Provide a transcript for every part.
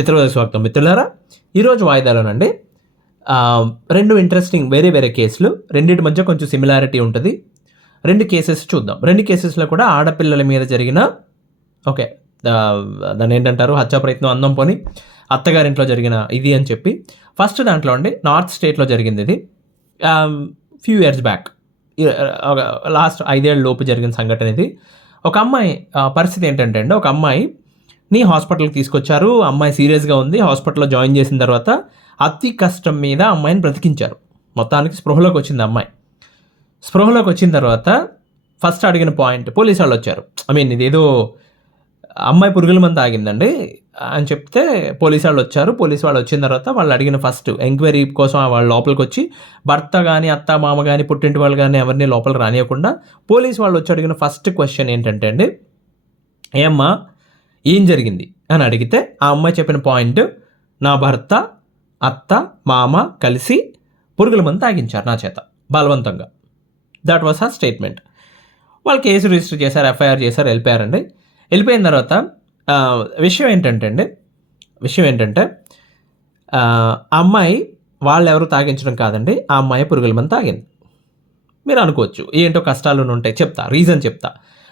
చిత్రవద స్వాగతం మిత్రులారా. ఈరోజు వాయిదాలోనండి రెండు ఇంట్రెస్టింగ్ వేరే కేసులు, రెండింటి మధ్య కొంచెం సిమిలారిటీ ఉంటుంది. రెండు కేసెస్ చూద్దాం. రెండు కేసెస్లో కూడా ఆడపిల్లల మీద జరిగిన దాన్ని ఏంటంటారు, హత్యా ప్రయత్నం అందం పోని అత్తగారింట్లో జరిగిన ఇది అని చెప్పి. ఫస్ట్ దాంట్లో అండి నార్త్ స్టేట్లో జరిగింది. ఇది ఫ్యూ ఇయర్స్ బ్యాక్, లాస్ట్ 5 ఏళ్ళ లోపు జరిగిన సంఘటన ఇది. ఒక అమ్మాయి పరిస్థితి ఏంటంటే అండి, ఒక అమ్మాయిని హాస్పిటల్కి తీసుకొచ్చారు. అమ్మాయి సీరియస్గా ఉంది. హాస్పిటల్లో జాయిన్ చేసిన తర్వాత అతి కష్టం మీద అమ్మాయిని బ్రతికించారు. మొత్తానికి స్పృహలోకి వచ్చింది అమ్మాయి. స్పృహలోకి వచ్చిన తర్వాత ఫస్ట్ అడిగిన పాయింట్, పోలీసు వాళ్ళు వచ్చారు. ఇదేదో అమ్మాయి పురుగుల మందు తాగిందండి అని చెప్తే పోలీసు వాళ్ళు వచ్చారు. పోలీసు వాళ్ళు వచ్చిన తర్వాత వాళ్ళు అడిగిన ఫస్ట్ ఎంక్వైరీ కోసం వాళ్ళు లోపలికి వచ్చి భర్త కానీ అత్త మామ కానీ పుట్టింటి వాళ్ళు కానీ ఎవరిని లోపలికి రానియకుండా పోలీసు వాళ్ళు వచ్చి అడిగిన ఫస్ట్ క్వశ్చన్ ఏంటంటే అండి, ఏమ్మా ఏం జరిగింది అని అడిగితే ఆ అమ్మాయి చెప్పిన పాయింట్, నా భర్త అత్త మామ కలిసి పురుగుల మందు తాగించారు నా చేత బలవంతంగా. That was her statement. వాళ్ళు కేసు రిజిస్టర్ చేశారు, ఎఫ్ఐఆర్ చేశారు, వెళ్ళిపోయారండి. వెళ్ళిపోయిన తర్వాత విషయం ఏంటంటే ఆ అమ్మాయి వాళ్ళు ఎవరు తాగించడం కాదండి, ఆ అమ్మాయి పురుగుల మందు తాగింది. మీరు అనుకోవచ్చు ఏంటో కష్టాలు ఉంటాయి, చెప్తా, రీజన్ చెప్తా.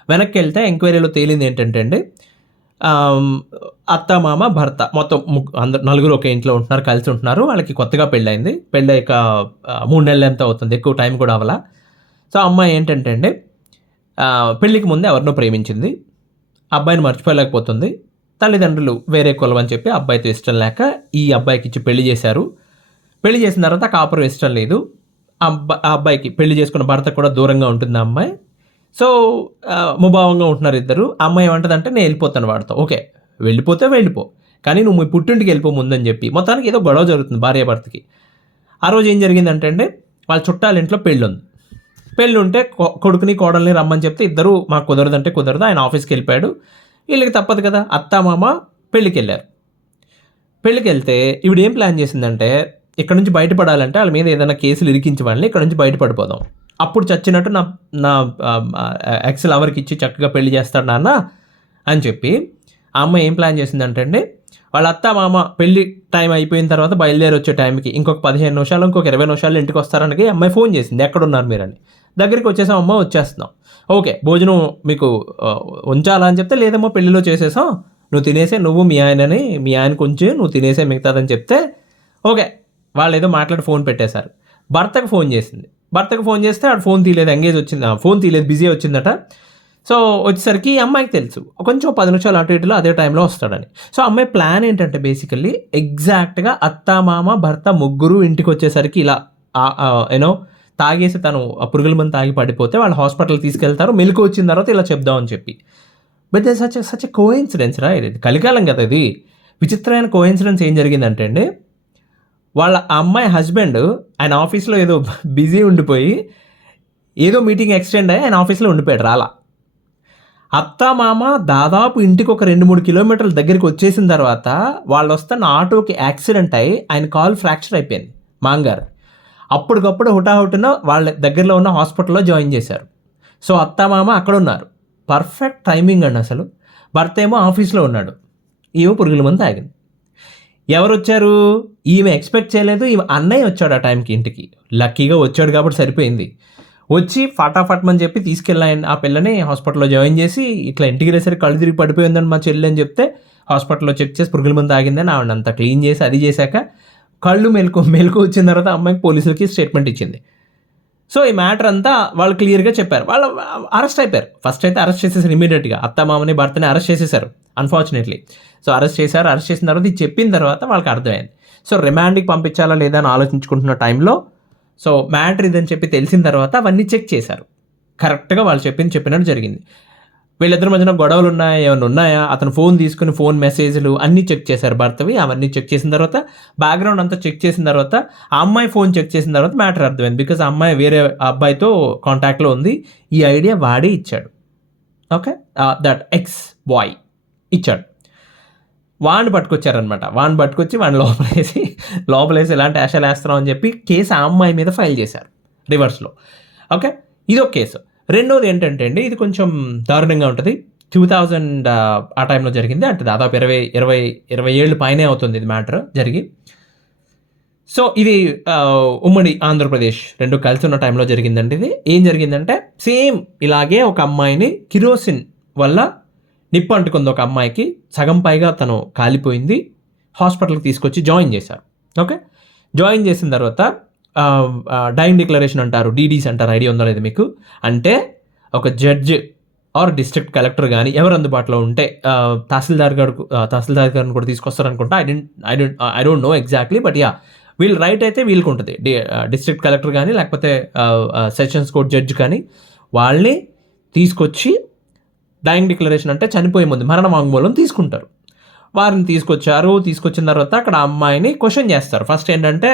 వెనక్కి వెళ్తే ఎంక్వైరీలో తేలింది ఏంటంటే అండి, అత్త మామ భర్త మొత్తం నలుగురు ఒకే ఇంట్లో ఉంటున్నారు, కలిసి ఉంటున్నారు. వాళ్ళకి కొత్తగా పెళ్ళయింది. పెళ్ళయ్యాక 3 నెలలు ఎంత అవుతుంది, ఎక్కువ టైం కూడా అవ్వాల. సో అమ్మాయి ఏంటంటే అండి, పెళ్ళికి ముందే ఎవరినో ప్రేమించింది, అబ్బాయిని మర్చిపోలేకపోతుంది. తల్లిదండ్రులు వేరే కులం అని చెప్పి అబ్బాయితో ఇష్టం లేక ఈ అబ్బాయికి ఇచ్చి పెళ్లి చేశారు. పెళ్లి చేసిన తర్వాత కాపురం ఇష్టం లేదు. ఆ అబ్బాయికి పెళ్లి చేసుకున్న భర్త కూడా దూరంగా ఉంటుంది ఆ అమ్మాయి. సో ముభావంగా ఉంటున్నారు ఇద్దరు. అమ్మాయి ఏమంటదంటే, నేను వెళ్ళిపోతాను వాడితో. ఓకే, వెళ్ళిపో, కానీ నువ్వు మీ పుట్టింటికి వెళ్ళిపో ముందని చెప్పి మొత్తానికి ఏదో గొడవ జరుగుతుంది భార్యాభర్తకి. ఆ రోజు ఏం జరిగిందంటే అండి, వాళ్ళ చుట్టాల ఇంట్లో పెళ్ళి ఉంది. పెళ్ళి ఉంటే కొడుకుని కోడల్ని రమ్మని చెప్తే ఇద్దరు మాకు కుదరదంటే కుదరదు, ఆయన ఆఫీస్కి వెళ్ళిపోయాడు. వీళ్ళకి తప్పదు కదా, అత్త మామ పెళ్ళికి వెళ్ళారు. పెళ్ళికి వెళ్తే ఇవిడ ఏం ప్లాన్ చేసిందంటే, ఇక్కడ నుంచి బయటపడాలంటే వాళ్ళ మీద ఏదైనా కేసులు ఇరికించి వాళ్ళని ఇక్కడ నుంచి బయటపడిపోదాం, అప్పుడు చచ్చినట్టు నా ఎక్స్ లవర్కి ఇచ్చి చక్కగా పెళ్లి చేస్తాడు నాన్న అని చెప్పి ఆ అమ్మాయి ఏం ప్లాన్ చేసిందంటే అండి, వాళ్ళ అత్త మామ పెళ్లి టైం అయిపోయిన తర్వాత బయలుదేరి వచ్చే టైంకి ఇంకొక 15 నిమిషాలు, ఇంకొక 20 నిమిషాలు ఇంటికి వస్తారనకి అమ్మాయి ఫోన్ చేసింది, ఎక్కడున్నారు మీరని. దగ్గరికి వచ్చేసాం, అమ్మ వచ్చేస్తున్నాం. ఓకే, భోజనం మీకు ఉంచాలా అని చెప్తే, లేదమ్మా పెళ్లిలో చేసేసాం, నువ్వు తినేసే, నువ్వు మీ ఆయనకు ఉంచి నువ్వు తినేసే మిగతాదని చెప్తే, ఓకే వాళ్ళు ఏదో మాట్లాడి ఫోన్ పెట్టేశారు. భర్తకు ఫోన్ చేసింది. భర్తకు ఫోన్ చేస్తే ఆడు ఫోన్ తీయలేదు, ఎంగేజ్ వచ్చింది, ఫోన్ తీయలేదు, బిజీ వచ్చిందట. సో వచ్చేసరికి అమ్మాయికి తెలుసు కొంచెం 10 నిమిషాలు అటు ఇటులో అదే టైంలో వస్తాడని. సో అమ్మాయి ప్లాన్ ఏంటంటే బేసికల్లీ ఎగ్జాక్ట్గా అత్త మామ భర్త ముగ్గురు ఇంటికి వచ్చేసరికి ఇలా తాగేసి తను ఆ పురుగుల మందు తాగి పడిపోతే వాళ్ళు హాస్పిటల్ తీసుకెళ్తారు, మెలకు వచ్చిన తర్వాత ఇలా చెప్దామని చెప్పి. But they such a coincidence రా, ఇది కలికాలం కదా ఇది. విచిత్రమైన కోఇన్సిడెన్స్ ఏం జరిగిందంటే అండి, వాళ్ళ అమ్మాయి హస్బెండ్ ఆయన ఆఫీస్లో ఏదో బిజీ ఉండిపోయి ఏదో మీటింగ్ ఎక్స్టెండ్ అయ్యి ఆయన ఆఫీస్లో ఉండిపోయాడు, రాలా. అత్త మామ దాదాపు ఇంటికి ఒక 2-3 కిలోమీటర్ల దగ్గరికి వచ్చేసిన తర్వాత వాళ్ళు వస్తున్న ఆటోకి యాక్సిడెంట్ అయ్యి ఆయన కాల్ ఫ్రాక్చర్ అయిపోయింది, మాంగారు. అప్పటికప్పుడు హుటాహుటిన వాళ్ళ దగ్గరలో ఉన్న హాస్పిటల్లో జాయిన్ చేశారు. సో అత్త మామ అక్కడ ఉన్నారు, పర్ఫెక్ట్ టైమింగ్ అండి అసలు. భర్త ఏమో ఆఫీస్లో ఉన్నాడు, ఈమె పురుగుల మందు తాగింది. ఎవరు వచ్చారు, ఈమె ఎక్స్పెక్ట్ చేయలేదు. ఈమె అన్నయ్య వచ్చాడు ఆ టైంకి ఇంటికి, లక్కీగా వచ్చాడు కాబట్టి సరిపోయింది. వచ్చి ఫటాఫట్మని చెప్పి తీసుకెళ్ళాను ఆ పిల్లని హాస్పిటల్లో జాయిన్ చేసి, ఇట్లా ఇంటికి వెళ్ళేసరికి కళ్ళు తిరిగి పడిపోయిందని మా చెల్లి అని చెప్తే హాస్పిటల్లో చెక్ చేసి పురుగుల మందు తాగిందని ఆవిడ అంతా క్లీన్ చేసి అది చేశాక కళ్ళు మెలకు వచ్చిన తర్వాత అమ్మాయికి పోలీసులకి స్టేట్మెంట్ ఇచ్చింది. సో ఈ మ్యాటర్ అంతా వాళ్ళు క్లియర్గా చెప్పారు. వాళ్ళు అరెస్ట్ అయిపోయారు. ఫస్ట్ అయితే అరెస్ట్ చేసేసారు ఇమీడియట్గా, అత్త మామని భర్తని అరెస్ట్ చేసేసారు అన్ఫార్చునేట్లీ. సో అరెస్ట్ చేసిన తర్వాత ఇది చెప్పిన తర్వాత వాళ్ళకి అర్థమైంది. సో రిమాండ్కి పంపించాలా లేదా అని ఆలోచించుకుంటున్న టైంలో సో మ్యాటర్ ఇదని చెప్పి తెలిసిన తర్వాత అవన్నీ చెక్ చేశారు. కరెక్ట్గా వాళ్ళు చెప్పినట్టు జరిగింది. వీళ్ళిద్దరి మధ్యన గొడవలు ఉన్నాయా, ఏమైనా ఉన్నాయా, అతను ఫోన్ తీసుకుని ఫోన్ మెసేజ్లు అన్నీ చెక్ చేశారు భర్తవి. అవన్నీ చెక్ చేసిన తర్వాత బ్యాక్గ్రౌండ్ అంతా చెక్ చేసిన తర్వాత ఆ అమ్మాయి ఫోన్ చెక్ చేసిన తర్వాత మ్యాటర్ అర్థమైంది. బికాజ్ ఆ అమ్మాయి వేరే అబ్బాయితో కాంటాక్ట్లో ఉంది. ఈ ఐడియా వాడే ఇచ్చాడు. ఓకే, దట్ ఎక్స్ బాయ్ ఇచ్చాడు. వాడిని పట్టుకొచ్చారనమాట. వాడిని పట్టుకొచ్చి వాడిని లోపలేసి ఎలాంటి యాషాలు వేస్తున్నాం అని చెప్పి కేసు ఆ అమ్మాయి మీద ఫైల్ చేశారు రివర్స్లో. ఓకే, ఇదొక కేసు. రెండోది ఏంటంటే అండి, ఇది కొంచెం దారుణంగా ఉంటుంది. 2000 ఆ టైంలో జరిగింది. అంటే దాదాపు 20 ఏళ్ళు పైనే అవుతుంది ఇది మ్యాటర్ జరిగి. సో ఇది ఉమ్మడి ఆంధ్రప్రదేశ్ 2 కలిసి ఉన్న టైంలో జరిగిందండి ఇది. ఏం జరిగిందంటే సేమ్ ఇలాగే ఒక అమ్మాయిని కిరోసిన్ వల్ల నిప్పు అంటుకుంది ఒక అమ్మాయికి. సగం పైగా తను కాలిపోయింది. హాస్పిటల్కి తీసుకొచ్చి జాయిన్ చేశారు. ఓకే, జాయిన్ చేసిన తర్వాత డైయింగ్ డిక్లరేషన్ అంటారు, డీడీస్ అంటారు. ఐడియా ఉందో లేదు మీకు? అంటే ఒక జడ్జ్ ఆర్ డిస్ట్రిక్ట్ కలెక్టర్ కానీ ఎవరు అందుబాటులో ఉంటే తహసీల్దార్ గారిని కూడా తీసుకొస్తారు అనుకుంటా. I don't know exactly, but yeah వీళ్ళు రైట్ అయితే వీళ్ళకి ఉంటుంది. డిస్ట్రిక్ట్ కలెక్టర్ కానీ లేకపోతే సెషన్స్ కోర్ట్ జడ్జ్ కానీ వాళ్ళని తీసుకొచ్చి డైయింగ్ డిక్లరేషన్ అంటే చనిపోయే ముందు మరణ వాంగ్మూలం తీసుకుంటారు. వారిని తీసుకొచ్చిన తర్వాత అక్కడ అమ్మాయిని క్వశ్చన్ చేస్తారు. ఫస్ట్ ఏంటంటే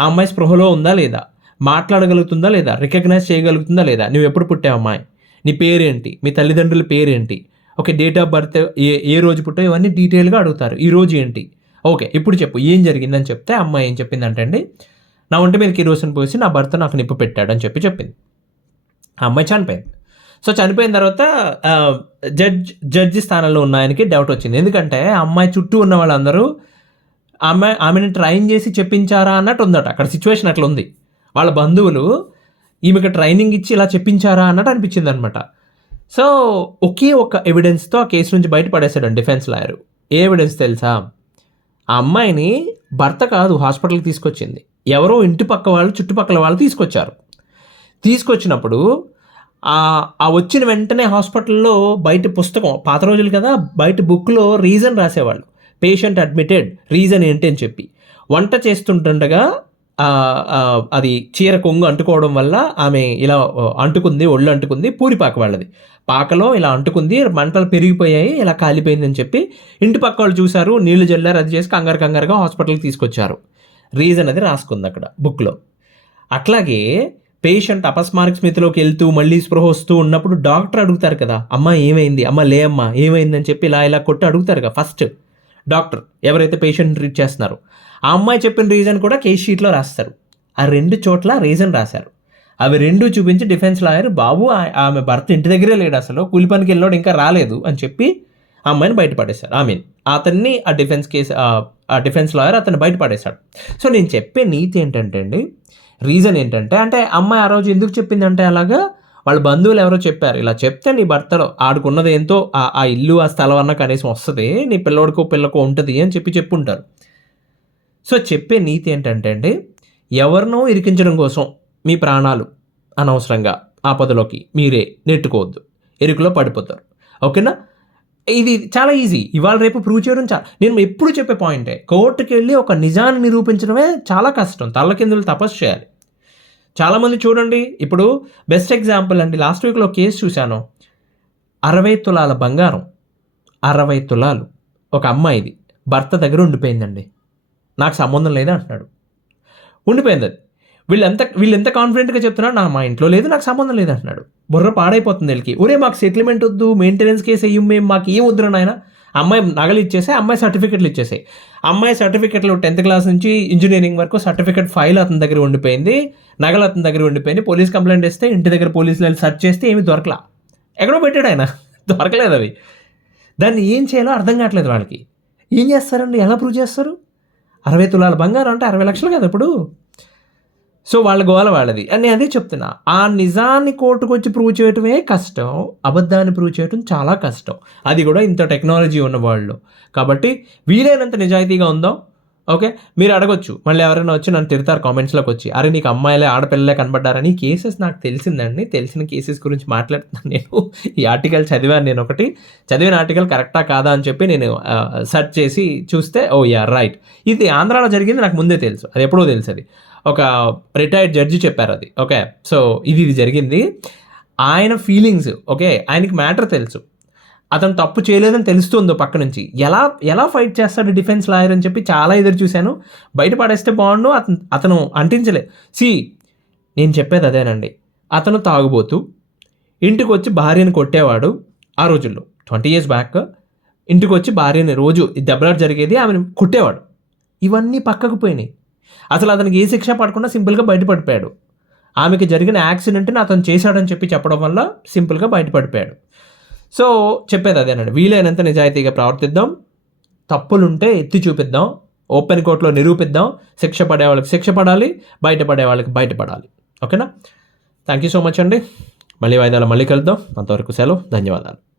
ఆ అమ్మాయి స్పృహలో ఉందా లేదా, మాట్లాడగలుగుతుందా లేదా, రికగ్నైజ్ చేయగలుగుతుందా లేదా, నువ్వు ఎప్పుడు పుట్టావు అమ్మాయి, నీ పేరేంటి, మీ తల్లిదండ్రుల పేరేంటి, ఓకే డేట్ ఆఫ్ బర్త్ ఏ రోజు పుట్టావు, ఇవన్నీ డీటెయిల్గా అడుగుతారు. ఈ రోజు ఏంటి, ఓకే ఇప్పుడు చెప్పు ఏం జరిగిందని చెప్తే అమ్మాయి ఏం చెప్పిందంటే అండి, నా ఒంటి మీద కిరోసిన్ పోసి నా భర్త నాకు నిప్పు పెట్టాడు అని చెప్పింది. ఆ అమ్మాయి చనిపోయింది. సో చనిపోయిన తర్వాత జడ్జి స్థానంలో ఉన్న ఆయనకి డౌట్ వచ్చింది. ఎందుకంటే ఆ అమ్మాయి చుట్టూ ఉన్న వాళ్ళందరూ ఆమెను ట్రైన్ చేసి చెప్పించారా అన్నట్టు ఉందట. అక్కడ సిచ్యువేషన్ అట్లా ఉంది. వాళ్ళ బంధువులు ఈమెకి ట్రైనింగ్ ఇచ్చి ఇలా చెప్పించారా అన్నట్టు అనిపించింది అనమాట. సో ఒకే ఒక ఎవిడెన్స్తో ఆ కేసు నుంచి బయటపడేశాడు డిఫెన్స్ లాయర్. ఏ ఎవిడెన్స్ తెలుసా? ఆ అమ్మాయిని భర్త కాదు హాస్పిటల్కి తీసుకొచ్చింది, ఎవరో ఇంటి పక్క వాళ్ళు చుట్టుపక్కల వాళ్ళు తీసుకొచ్చినప్పుడు ఆ వచ్చిన వెంటనే హాస్పిటల్లో బయట పుస్తకం, పాత రోజులు కదా, బయట బుక్లో రీజన్ రాసేవాళ్ళు. పేషెంట్ అడ్మిటెడ్, రీజన్ ఏంటి అని చెప్పి. వంట చేస్తుండగా అది చీర కొంగు అంటుకోవడం వల్ల ఆమె ఇలా అంటుకుంది, ఒళ్ళు అంటుకుంది, పూరిపాక వాళ్ళది, పాకలో ఇలా అంటుకుంది, మంటలు పెరిగిపోయాయి, ఇలా కాలిపోయిందని చెప్పి ఇంటి పక్క వాళ్ళు చూశారు, నీళ్లు జల్లారు, అది చేసి కంగారుగా హాస్పిటల్కి తీసుకొచ్చారు. రీజన్ అది రాసుకుంది అక్కడ బుక్లో. అట్లాగే పేషెంట్ అపస్మారక స్థితిలోకి వెళ్తూ మళ్ళీ స్పృహ వస్తూ ఉన్నప్పుడు డాక్టర్ అడుగుతారు కదా, అమ్మ ఏమైంది, అమ్మ లే అమ్మ ఏమైందని చెప్పి ఇలా కొట్టి అడుగుతారు కదా ఫస్ట్ డాక్టర్, ఎవరైతే పేషెంట్ ట్రీట్ చేస్తున్నారో. ఆ అమ్మాయి చెప్పిన రీజన్ కూడా కేస్ షీట్లో రాస్తారు. ఆ 2 చోట్ల రీజన్ రాశారు. అవి 2 చూపించి డిఫెన్స్ లాయర్, బాబు ఆమె భర్త ఇంటి దగ్గరే లేడు, అసలు కూలి పనికి వెళ్ళాడు, ఇంకా రాలేదు అని చెప్పి ఆ అమ్మాయిని బయటపడేశారు. అతన్ని ఆ డిఫెన్స్ లాయర్ అతన్ని బయటపడేశాడు. సో నేను చెప్పే నీతి ఏంటంటే అండి, రీజన్ ఏంటంటే, అంటే అమ్మాయి ఆ రోజు ఎందుకు చెప్పిందంటే అలాగా వాళ్ళ బంధువులు ఎవరో చెప్పారు, ఇలా చెప్తే నీ భర్తలో ఆడుకున్నది ఏంతో ఆ ఇల్లు ఆ స్థలం అన్న కనీసం వస్తుంది, నీ పిల్లకో ఉంటుంది అని చెప్పుంటారు. సో చెప్పే నీతి ఏంటంటే అండి, ఎవరినో ఇరికించడం కోసం మీ ప్రాణాలు అనవసరంగా ఆపదలోకి మీరే నెట్టుకోవద్దు, ఇరుకులో పడిపోతారు. ఓకేనా? ఇది చాలా ఈజీ. ఇవాళ రేపు ప్రూవ్ చేయడం నేను ఎప్పుడు చెప్పే పాయింటే, కోర్టుకి వెళ్ళి ఒక నిజాన్ని నిరూపించడమే చాలా కష్టం, తల్లకిందులు తపస్సు చేయాలి. చాలామంది చూడండి, ఇప్పుడు బెస్ట్ ఎగ్జాంపుల్ అండి, లాస్ట్ వీక్లో కేసు చూశాను. 60 తులాల బంగారం, 60 తులాలు ఒక అమ్మాయిది భర్త దగ్గర ఉండిపోయిందండి. నాకు సంబంధం లేదా అంటున్నాడు. ఉండిపోయింది అది. వీళ్ళు ఎంత కాన్ఫిడెంట్గా చెప్తున్నారు, మా ఇంట్లో లేదు, నాకు సంబంధం లేదు అంటున్నాడు. బుర్ర పాడైపోతుంది వీళ్ళకి. ఒరే మాకు సెటిల్మెంట్ వద్దు, మెయింటెనెన్స్ కేసు అయ్యి మేము, మాకు ఏం వద్దురా నాయన, అమ్మాయి నగలు ఇచ్చేసాయి, అమ్మాయి సర్టిఫికెట్లు ఇచ్చేసాయి. అమ్మాయి సర్టిఫికెట్లు 10th క్లాస్ నుంచి ఇంజనీరింగ్ వరకు సర్టిఫికెట్ ఫైల్ అతని దగ్గర ఉండిపోయింది, నగలు అతని దగ్గర ఉండిపోయింది. పోలీస్ కంప్లైంట్ ఇస్తే ఇంటి దగ్గర పోలీసులు వెళ్ళి సెర్చ్ చేస్తే ఏమీ దొరకలా, ఎక్కడో పెట్టాడు ఆయన, దొరకలేదు అవి. దాన్ని ఏం చేయాలో అర్థం కావట్లేదు వాళ్ళకి. ఏం చేస్తారండి, ఎలా ప్రూవ్ చేస్తారు? 60 తులాల బంగారం అంటే 60 లక్షలు కదా ఇప్పుడు. సో వాళ్ళ గోల వాళ్ళది అని అదే చెప్తున్నా. ఆ నిజాన్ని కోర్టుకు వచ్చి ప్రూవ్ చేయటమే కష్టం, అబద్ధాన్ని ప్రూవ్ చేయటం చాలా కష్టం, అది కూడా ఇంత టెక్నాలజీ ఉన్న వాళ్ళు. కాబట్టి వీలైనంత నిజాయితీగా ఉందాం. ఓకే, మీరు అడగొచ్చు, మళ్ళీ ఎవరైనా వచ్చి నన్ను తిడతారు కామెంట్స్లోకి వచ్చి, అరే నీకు అమ్మాయిలే ఆడపిల్లలే కనబడ్డారని. కేసెస్ నాకు తెలిసిందండి, తెలిసిన కేసెస్ గురించి మాట్లాడుతున్నాను నేను. ఈ ఆర్టికల్ చదివాను, నేను ఒకటి చదివిన ఆర్టికల్ కరెక్టా కాదా అని చెప్పి నేను సెర్చ్ చేసి చూస్తే, ఓ యా రైట్, ఇది ఆంధ్రాలో జరిగింది, నాకు ముందే తెలుసు, అది ఎప్పుడో తెలుసు. అది ఒక రిటైర్డ్ జడ్జి చెప్పారు అది. ఓకే, సో ఇది జరిగింది. ఆయన ఫీలింగ్స్, ఓకే, ఆయనకి మ్యాటర్ తెలుసు, అతను తప్పు చేయలేదని తెలుస్తుందో పక్క నుంచి, ఎలా ఫైట్ చేస్తాడు డిఫెన్స్ లాయర్ అని చెప్పి చాలా ఎదురు చూశాను. బయటపడేస్తే బాగుండు, అతను అంటించలేదు. నేను చెప్పేది అదేనండి, అతను తాగుబోతూ ఇంటికి వచ్చి భార్యను కొట్టేవాడు. ఆ రోజుల్లో 20 years బ్యాక్ ఇంటికి వచ్చి భార్యని రోజు దెబ్బలాట జరిగేది, ఆమెను కొట్టేవాడు. ఇవన్నీ పక్కకు పోయినాయి. అసలు అతనికి ఏ శిక్ష పడకుండా సింపుల్గా బయటపడిపోయాడు. ఆమెకి జరిగిన యాక్సిడెంట్ని అతను చేశాడని చెప్పి చెప్పడం వల్ల సింపుల్గా బయటపడిపోయాడు. సో చెప్పేది అదేనండి, వీలైనంత నిజాయితీగా ప్రవర్తిద్దాం, తప్పులుంటే ఎత్తి చూపిద్దాం, ఓపెన్ కోర్టులో నిరూపిద్దాం, శిక్ష పడే వాళ్ళకి శిక్ష పడాలి, బయటపడే వాళ్ళకి బయటపడాలి. ఓకేనా? థ్యాంక్ యూ సో మచ్ అండి. మళ్ళీ వాయిదాలో మళ్ళీ కలుద్దాం. అంతవరకు సెలవు. ధన్యవాదాలు.